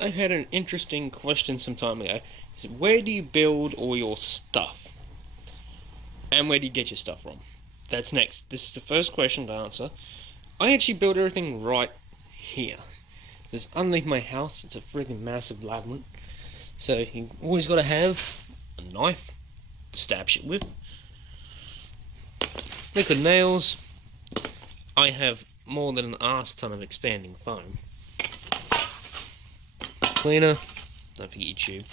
I had an interesting question some time ago. Is where do you build all your stuff? And where do you get your stuff from? That's next. This is the first question to answer. I actually build everything right here. This underneath my house, it's a freaking massive labyrinth. So you always got to have a knife to stab shit with. Liquid nails. I have more than an arse ton of expanding foam. Cleaner. Don't forget your tube.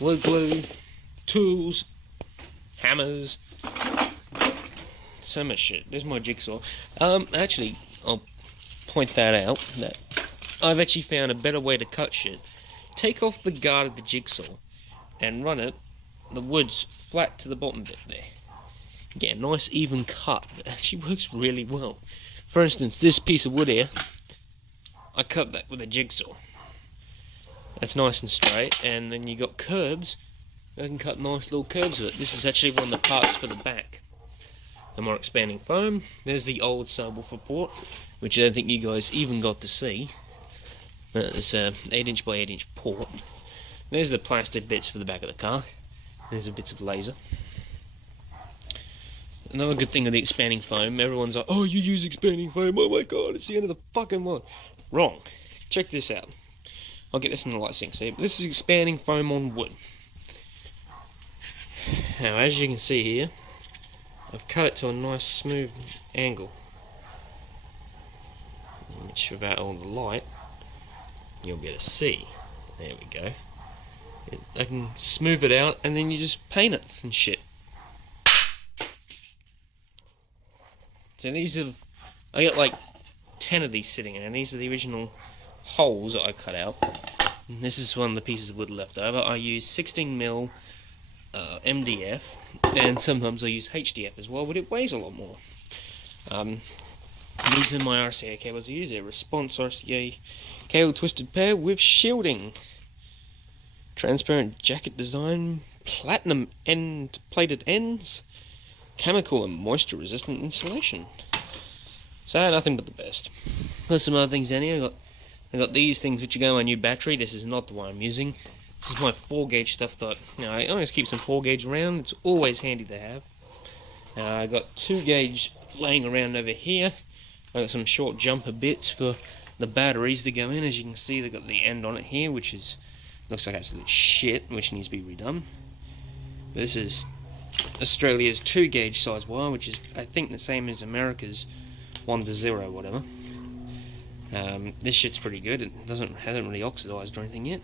Wood glue. Tools. Hammers. So much shit. There's my jigsaw. Actually, I'll point that out. That I've actually found a better way to cut shit. Take off the guard of the jigsaw and run it, the wood's flat to the bottom bit there. Get a nice even cut. It actually works really well. For instance, this piece of wood here, I cut that with a jigsaw. That's nice and straight, and then you got curves. I can cut nice little curves with it. This is actually one of the parts for the back. And more expanding foam. There's the old subwoofer port, which I don't think you guys even got to see. It's a 8" by 8" port. There's the plastic bits for the back of the car. There's the bits of laser. Another good thing of the expanding foam, everyone's like, oh, you use expanding foam, oh my god, it's the end of the fucking world. Wrong. Check this out. I'll get this in the light sync. So this is expanding foam on wood. Now, as you can see here, I've cut it to a nice smooth angle. Which, without all the light, you'll be able to see. There we go. I can smooth it out, and then you just paint it and shit. So these are, I got like 10 of these sitting in, and these are the original holes that I cut out. And this is one of the pieces of wood left over. I use 16mm MDF, and sometimes I use HDF as well, but it weighs a lot more. These are my RCA cables I use. They're Response RCA cable twisted pair with shielding. Transparent jacket design, platinum end plated ends, chemical and moisture resistant insulation. So nothing but the best. There's some other things down here. I got these things which are going on my new battery. This is not the one I'm using. This is my 4-gauge stuff that I always keep some 4-gauge around. It's always handy to have. I got 2-gauge laying around over here. I got some short jumper bits for the batteries to go in. As you can see, they got the end on it here, which is looks like absolute shit, which needs to be redone. But this is Australia's 2-gauge size wire, which is I think the same as America's 1-0 whatever. This shit's pretty good. It hasn't really oxidized or anything yet.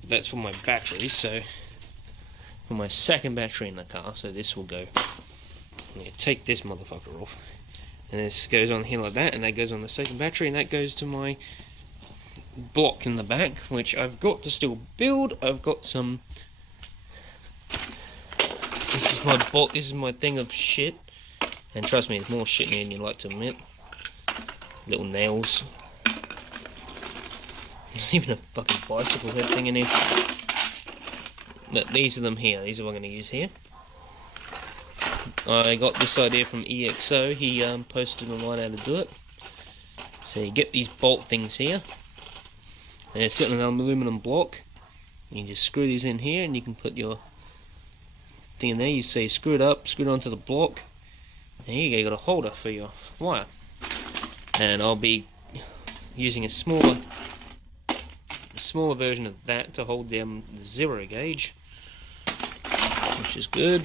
But that's for my battery. So for my second battery in the car, so this will go. I'm gonna take this motherfucker off, and this goes on here like that, and that goes on the second battery, and that goes to my block in the back, which I've got to still build. I've got some. This is my bolt. This is my thing of shit, and trust me, it's more shit than you'd like to admit. Little nails. There's even a fucking bicycle head thing in here. But these are them here. These are what I'm going to use here. I got this idea from EXO. He posted online how to do it. So you get these bolt things here. They're sitting on an aluminum block. You can just screw these in here, and you can put your thing in there. You say screw it up, screw it onto the block. There you go. You got a holder for your wire. And I'll be using a smaller version of that to hold down the 0 gauge, which is good.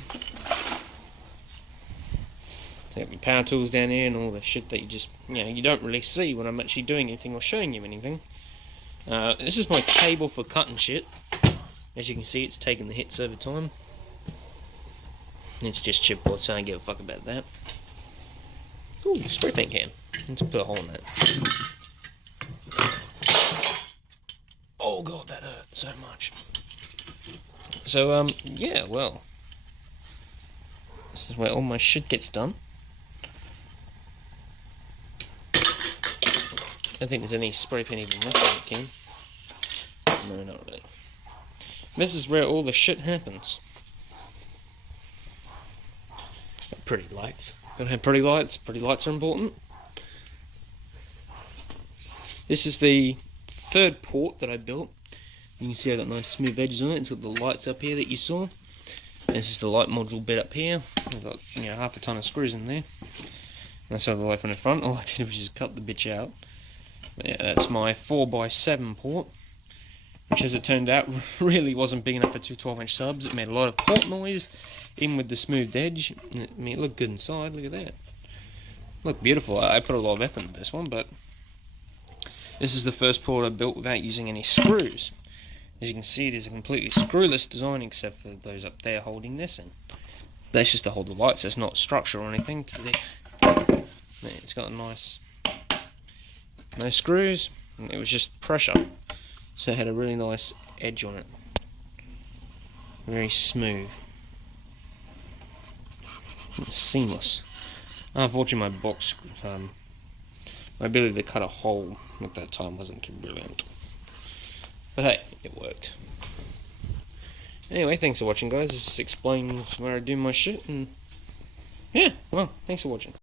Take my power tools down here and all the shit that you just, you don't really see when I'm actually doing anything or showing you anything. This is my cable for cutting shit. As you can see, it's taken the hits over time. It's just chipboard, so I don't give a fuck about that. Ooh, spray paint can. Let's put a hole in that. Oh god, that hurt so much. So, yeah, well. This is where all my shit gets done. I don't think there's any spray paint even left in the can. No, not really. This is where all the shit happens. Got pretty lights. Gotta have pretty lights. Pretty lights are important. This is the third port that I built. You can see I've got nice smooth edges on it. It's got the lights up here that you saw. And this is the light module bit up here. I've got half a ton of screws in there. That's all the way from the front. All I did was just cut the bitch out. But yeah, that's my 4x7 port, which as it turned out really wasn't big enough for two 12-inch subs. It made a lot of port noise, even with the smoothed edge. I mean, it looked good inside. Look at that. Looked beautiful. I put a lot of effort into this one, but this is the first port I built without using any screws. As you can see, it is a completely screwless design except for those up there holding this, and that's just to hold the lights. There's not structure or anything to the. It's got a no screws. It was just pressure, so it had a really nice edge on it. Very smooth, seamless. Unfortunately, my box, my ability to cut a hole at that time wasn't too brilliant. But hey, it worked. Anyway, thanks for watching, guys. This explains where I do my shit, and yeah, well, thanks for watching.